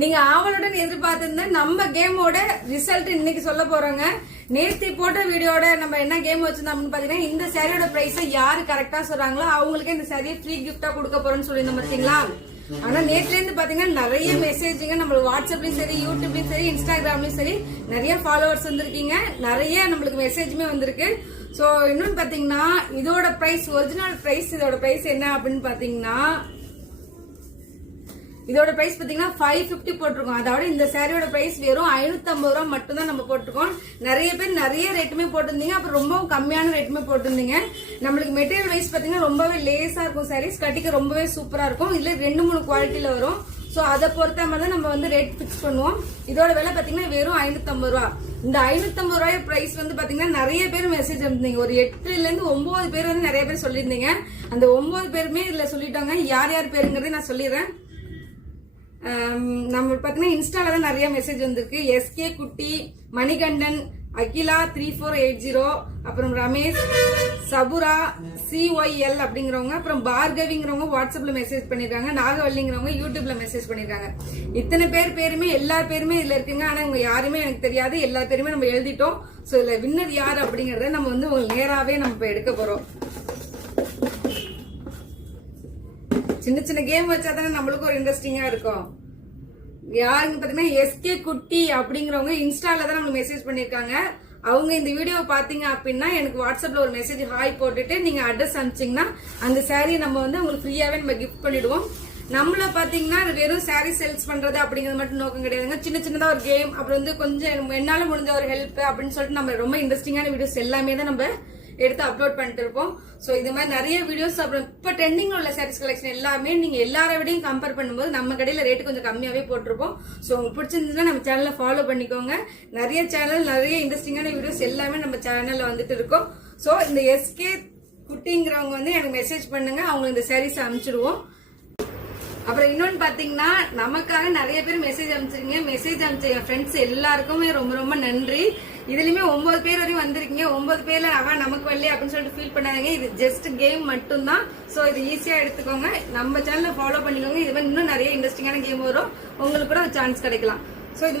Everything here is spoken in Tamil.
நீங்க ஆவலுடன் எதிர்பார்த்திருந்த நம்ம கேமோட ரிசல்ட் இன்னைக்கு சொல்ல போறோங்க. நேத்தி போட்ட வீடியோட நம்ம என்ன கேம் வச்சிருந்தோம்னு பாத்தீங்கன்னா, இந்த சாரியோட பிரைஸ் யாரு கரெக்டா சொல்றாங்களோ அவங்களுக்கு இந்த சாரியை ஃப்ரீ கிஃப்டா கொடுக்க போறோம்னு சொல்லியிருந்தோம் பாத்தீங்களா. ஆனா நேத்துல இருந்து பாத்தீங்கன்னா நிறைய மெசேஜுங்க, நம்ம வாட்ஸ்அப்லயும் சரி, யூடியூப்லயும் சரி, இன்ஸ்டாகிராம்லயும் சரி நிறைய ஃபாலோவர்ஸ் வந்திருக்கீங்க, நிறைய நம்மளுக்கு மெசேஜுமே வந்திருக்கு. சோ இன்னொன்னு பாத்தீங்கன்னா, இதோட பிரைஸ் ஒரிஜினல் பிரைஸ், இதோட பிரைஸ் என்ன அப்படின்னு பாத்தீங்கன்னா, இதோட பிரைஸ் பாத்தீங்கன்னா 550 போட்டிருக்கோம். அதோட இந்த சாரியோட பிரைஸ் வெறும் 550 ரூபாய் மட்டும் தான் நம்ம போட்டிருக்கோம். நிறைய பேர் நிறைய ரேட்டுமே போட்டிருந்தீங்க, அப்புறம் ரொம்ப கம்மியான ரேட்டுமே போட்டிருந்தீங்க. நம்மளுக்கு மெட்டீரியல் வைஸ் பாத்தீங்கன்னா ரொம்பவே லேசா இருக்கும், சாரீஸ் கட்டிக்க ரொம்பவே சூப்பரா இருக்கும். இதுல 2-3 குவாலிட்டியில வரும். சோ அதை பொறுத்த மாதிரி தான் நம்ம வந்து ரேட் பிக்ஸ் பண்ணுவோம். இதோட விலை பாத்தீங்கன்னா வெறும் 550 ரூபா. இந்த 550 ரூபாய் பிரைஸ் வந்து பாத்தீங்கன்னா நிறைய பேர் மெசேஜ் இருந்தீங்க. ஒரு 8ல இருந்து 9 பேர் வந்து நிறைய பேர் சொல்லியிருந்தீங்க. அந்த 9 பேருமே இதுல சொல்லிட்டாங்க. யார் யார் பேருங்கிறதே நான் சொல்லிடுறேன். நம்ம பாத்தீங்கன்னா இன்ஸ்டால தான் நிறைய மெசேஜ் வந்திருக்கு. எஸ்கே குட்டி, மணிகண்டன், அகிலா 3480, அப்புறம் ரமேஷ், சபுரா, CYL அப்படிங்கிறவங்க, அப்புறம் பார்கவிங்கிறவங்க வாட்ஸ்அப்ல மெசேஜ் பண்ணிருக்காங்க, நாகவல்லிங்கிறவங்க யூடியூப்ல மெசேஜ் பண்ணிருக்காங்க. இத்தனை பேருமே எல்லா பேருமே இதுல இருக்குங்க. ஆனா உங்க யாருமே எனக்கு தெரியாது, எல்லா பேருமே நம்ம எழுதிட்டோம். சோ இதுல வின்னர் யார் அப்படிங்கறத நம்ம வந்து உங்களுக்கு நேராவே நம்ம எடுக்க போறோம். சின்ன சின்ன கேம் வச்சாதானே நம்மளுக்கு ஒரு இன்ட்ரெஸ்டிங்கா இருக்கும். யாருன்னு பாத்தீங்கன்னா எஸ்கே குட்டி அப்படிங்கிறவங்க இன்ஸ்டால தான் நம்மளுக்கு மெசேஜ் பண்ணிருக்காங்க. அவங்க இந்த வீடியோவை பாத்தீங்க அப்படின்னா எனக்கு வாட்ஸ்அப்ல ஒரு மெசேஜ் ஹாய் போட்டுட்டு நீங்க அட்ரஸ் அனுப்பிச்சீங்கன்னா அந்த சாரி நம்ம வந்து உங்களுக்கு ஃப்ரீயாவே நம்ம கிஃப்ட் பண்ணிடுவோம். நம்மள பாத்தீங்கன்னா வெறும் சாரி சேல்ஸ் பண்றது அப்படிங்கிறது மட்டும் நோக்கம் கிடையாதுங்க. சின்ன சின்னதா ஒரு கேம், அப்புறம் வந்து கொஞ்சம் என்னால முடிஞ்ச ஒரு ஹெல்ப் அப்படின்னு சொல்லிட்டு நம்ம ரொம்ப இன்ட்ரெஸ்டிங்கான வீடியோஸ் எல்லாமே தான் நம்ம எடுத்து அப்லோட் பண்ணிட்டு இருப்போம். சோ இது மாதிரி நிறைய வீடியோஸ், அப்புறம் இப்ப ட்ரெண்டிங் உள்ள சாரீஸ் கலெக்ஷன் எல்லாமே நீங்க எல்லார விடையும் கம்பேர் பண்ணும்போது நம்ம கடையில ரேட் கொஞ்சம் கம்மியாவே போட்டிருப்போம். சோ உங்களுக்கு பிடிச்சிருந்ததுன்னா நம்ம சேனலை ஃபாலோ பண்ணிக்கோங்க. நிறைய சேனல், நிறைய இன்ட்ரெஸ்டிங்கான வீடியோஸ் எல்லாமே நம்ம சேனல்ல வந்துட்டு இருக்கோம். சோ இந்த எஸ்கே குட்டிங்கிறவங்க வந்து எனக்கு மெசேஜ் பண்ணுங்க, அவங்களுக்கு இந்த சாரீஸ் அனுப்பிச்சிடுவோம். அப்புறம் இன்னொன்னு பாத்தீங்கன்னா, நமக்காக நிறைய பேர் மெசேஜ் அனுப்பிச்சிருக்கீங்க. மெசேஜ் அனுப்பிச்ச என் ஃப்ரெண்ட்ஸ் எல்லாருக்குமே ரொம்ப ரொம்ப நன்றி. இதுலயுமே 9 பேர் வரையும் வந்திருக்கீங்க. 9 பேர்ல நமக்கு வரலையே அப்படின்னு சொல்லிட்டு ஃபீல் பண்ணாதீங்க. இது ஜஸ்ட் கேம் மட்டும் தான். சோ இது ஈஸியா எடுத்துக்கோங்க. நம்ம சேனலை ஃபாலோ பண்ணிக்கோங்க. இது மாதிரி இன்னும் நிறைய இன்ட்ரெஸ்டிங்கான கேம் வரும், உங்களுக்கு கூட சான்ஸ் கிடைக்கலாம். சோ இது